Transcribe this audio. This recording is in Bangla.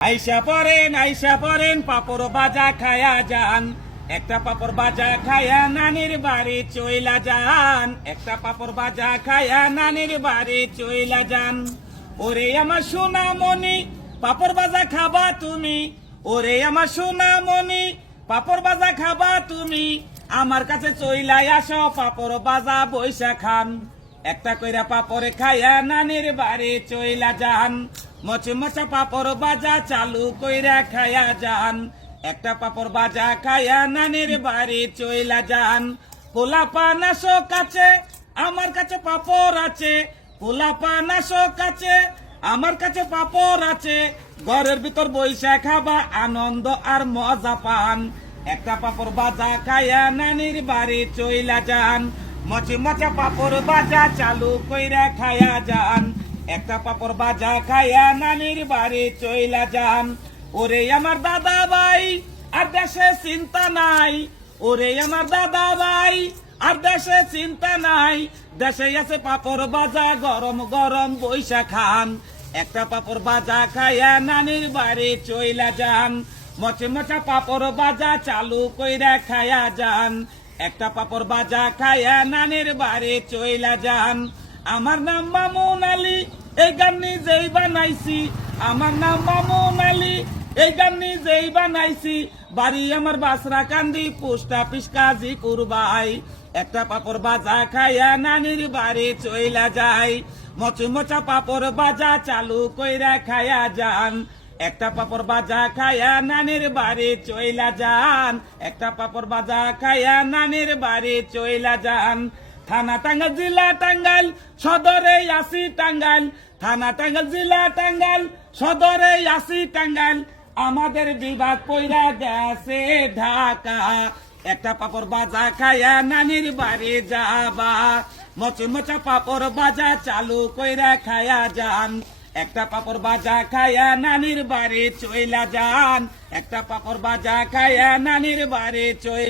আইসা পরেন পাপড় বাজা খায়া যান, একটা পাপড় বাজা খায়া নানির বাড়ি চইলা যান, একটা পাপড় বাজা খায়া নানির বাড়ি চইলা যান। ওরে আমার সোনামণি পাপড় বাজা খাবা তুমি, ওরে আমার সোনামণি পাপড় বাজা খাবা তুমি, আমার কাছে চইলাই আসো পাপড় বাজা বইসা খান। একটা কইরা পাপড় খায়া নানির বাড়ি চইলা যান, মচমচা পাপড় বাজা চালু কইরা খায়া যান, একটা পাপড় বাজা খায়া নানির বাড়ি চইলা যান। পোলাপান আসো কাছে আমার কাছে পাপড় আছে, পোলাপান আসো কাছে আমার কাছে পাপড় আছে, ঘরের ভিতর বইসা খাবা আনন্দ আর মজা পান। একটা পাপড় বাজা খায়া নানির বাড়ি চইলা যান, মচমচা পাপড় বাজা চালু কইরা খায়া যান, একটা পাপড় বাজা খায়া নানির বাড়ি চইলা যান। ওরে আমার দাদা ভাই আর দেশে চিন্তা নাই, ওরে আমার দাদা ভাই আর দেশে চিন্তা নাই, দেশে আছে পাপড় বাজা গরম গরম বইসা খান। একটা পাপড় বাজা খায়া নানির বাড়ি চইলা যান, মচমচা পাপড় বাজা চালু কইরা খায়া যান, একটা পাপড় বাজা খায়া নানির বাড়ি চইলা যান। আমার নাম মামুন আলী, এই গান নিজেই বানাইছি, আমার নাম মামুন আলী, এই গান নিজেই বানাইছি, বাড়ি আমার বাসরা কান্দি পোস্ট অফিস কাজী কুরবাই। একটা পাপড় বাজা খায়া নানির বাড়ি চইলা যায়, মচমচা পাপড় বাজা চালু কইরা খায়া যান, একটা পাপড় বাজা খায়া নানির বাড়ি চইলা যান, একটা পাপড় বাজা খায়া নানির বাড়ি চইলা যান। থানা টাঙ্গাইল জেলা টাঙ্গাইল সদরে আসি টাঙ্গাইল, থানা টাঙ্গাইল জেলা টাঙ্গাইল সদরে আসি টাঙ্গাইল, আমাদের বিভাগ কইরা গেছে ঢাকা। একটা পাপড় বাজা খায়া নানির বাড়ি যাবা, মচমচা পাপড় বাজা চালু কইরা খায়া যান, একটা পাপড় বাজা খায়া নানির বাড়ি চইলা যান, একটা পাপড় বাজা খায়া নানির বাড়ি চইলা